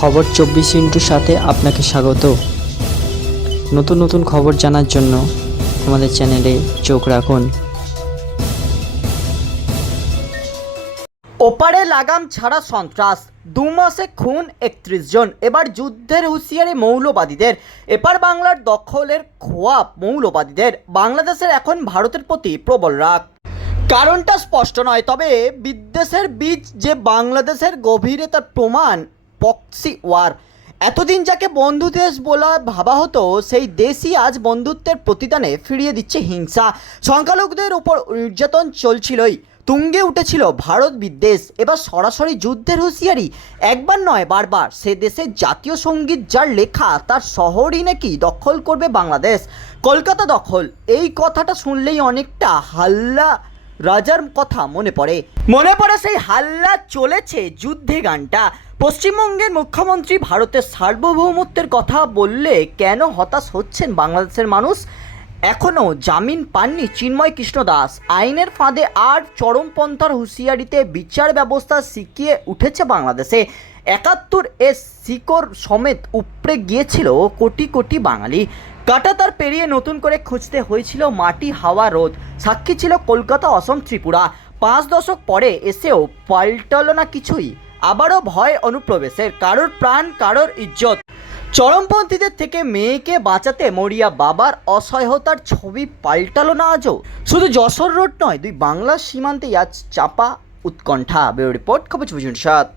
খবর চব্বিশ ইন্টুর সাথে আপনাকে স্বাগত। নতুন নতুন খবর জানার জন্য আমাদের চ্যানেলে চোখ রাখুন। ওপারে লাগাম ছাড়া সন্ত্রাস, দু মাসে খুন একত্রিশ জন। এবার যুদ্ধের হুঁশিয়ারি মৌলবাদীদের। এপার বাংলার দখলের খোয়াব মৌলবাদীদের। বাংলাদেশের এখন ভারতের প্রতি প্রবল রাগ। কারণটা স্পষ্ট নয়, তবে বিদ্বেষের বীজ যে বাংলাদেশের গভীরে তার প্রমাণ পক্সি ওয়ার। এতদিন যাকে বন্ধু দেশ বলা ভাবা হতো, সেই দেশই আজ বন্ধুত্বের প্রতিদানে ফিরিয়ে দিচ্ছে হিংসা। সংখ্যালঘুদের উপর নির্যাতন চলছিলই। তুঙ্গে উঠেছিল ভারত বিদ্বেষ। এবার সরাসরি যুদ্ধের হুঁশিয়ারি। একবার নয়, বারবার। সে দেশের জাতীয় সংগীত যার লেখা, তার শহরই নাকি দখল করবে বাংলাদেশ। কলকাতা দখল। এই কথাটা শুনলেই অনেকটা হাল্লা রাজার কথা মনে পড়ে। মনে পড়ে সেই হাল্লা চলেছে যুদ্ধে গানটা। পশ্চিমবঙ্গের মুখ্যমন্ত্রী ভারতের সার্বভৌমত্বের কথা বললে কেন হতাশ হচ্ছেন বাংলাদেশের মানুষ? এখনও জামিন পাননি চিন্ময় কৃষ্ণ দাস। আইনের ফাঁদে আর চরমপন্থার হুঁশিয়ারিতে বিচার ব্যবস্থা শিখিয়ে উঠেছে বাংলাদেশে। একাত্তর এ শিকড় সমেত উপড়ে গিয়েছিল কোটি কোটি বাঙালি। কাটাতার পেরিয়ে নতুন করে খুঁজতে হয়েছিল মাটি, হাওয়া, রোদ। সাক্ষী ছিল কলকাতা, অসম, ত্রিপুরা। পাঁচ দশক পরে এসেও পাল্টালো না কিছুই। আবারও ভয় অনুপ্রবেশের, কারোর প্রাণ, কারোর ইজ্জত। চরমপন্থীদের থেকে মেয়েকে বাঁচাতে মরিয়া বাবার অসহায়তার ছবি পাল্টালো না আজও। শুধু যশোর রোড নয়, দুই বাংলার সীমান্তে আজ চাপা উৎকণ্ঠা। ব্যুরো রিপোর্ট, খবর সাত।